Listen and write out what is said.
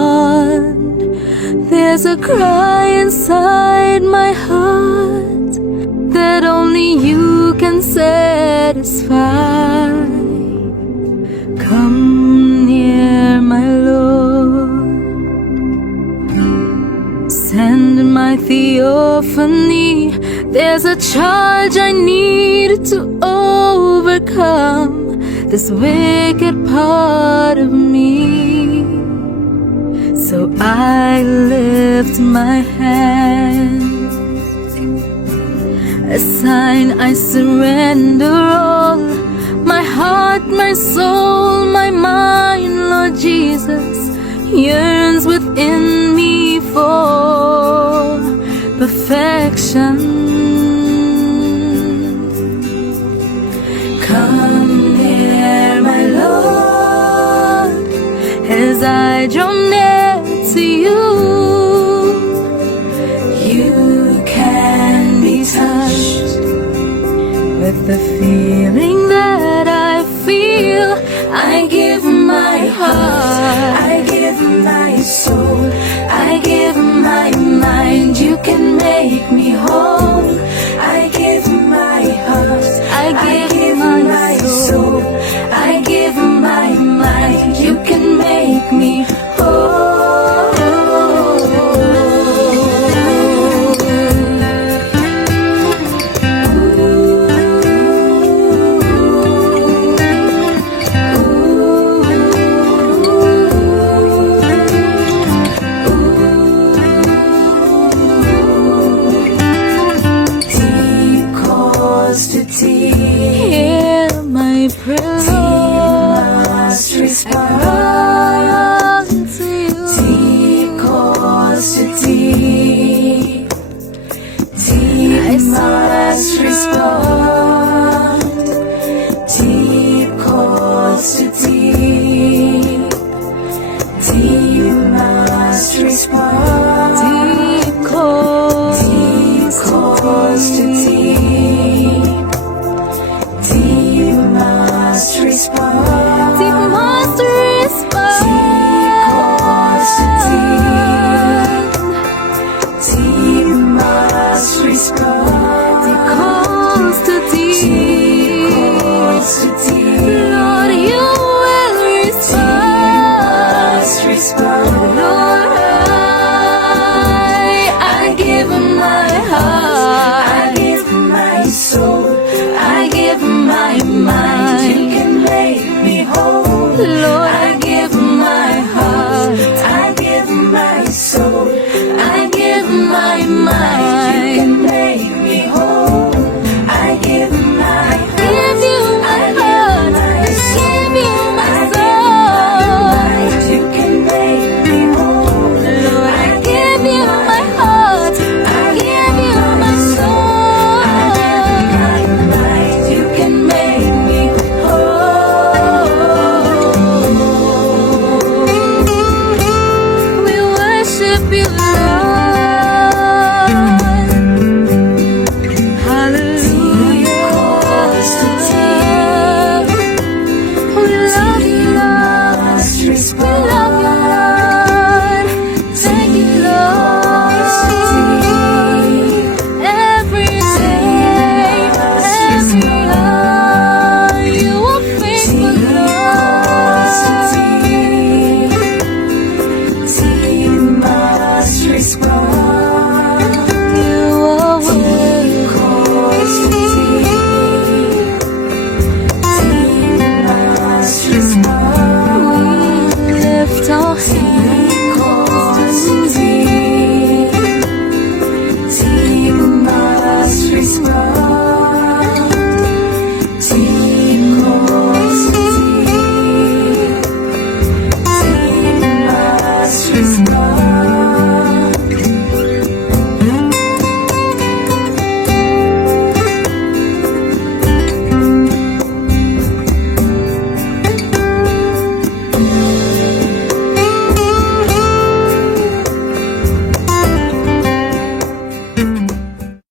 respond. There's a cry inside my heart that only you can satisfy. Come near, my Lord. Send my theophany. There's a charge I need to overcome this wicked part of me. So I lift my hands, a sign I surrender all. My heart, my soul, my mind, Lord Jesus, yearns within me for perfection. Come near, my Lord, as I draw near to you. You can be touched with the feeling that I feel. I give my heart, I give my soul, I give my mind. You can make me whole. I give my heart, I give my soul, I give my mind. You can make me whole. To deep, hear my prayer, must respond to you. Deep calls to deep, deep must respond. Deep calls to deep, deep must respond. Deep calls to deep. Respond. Deep must respond. Deep calls to deep. Deep must respond. Deep calls to deep. Deep calls to deep. Lord, you will respond. Deep must respond.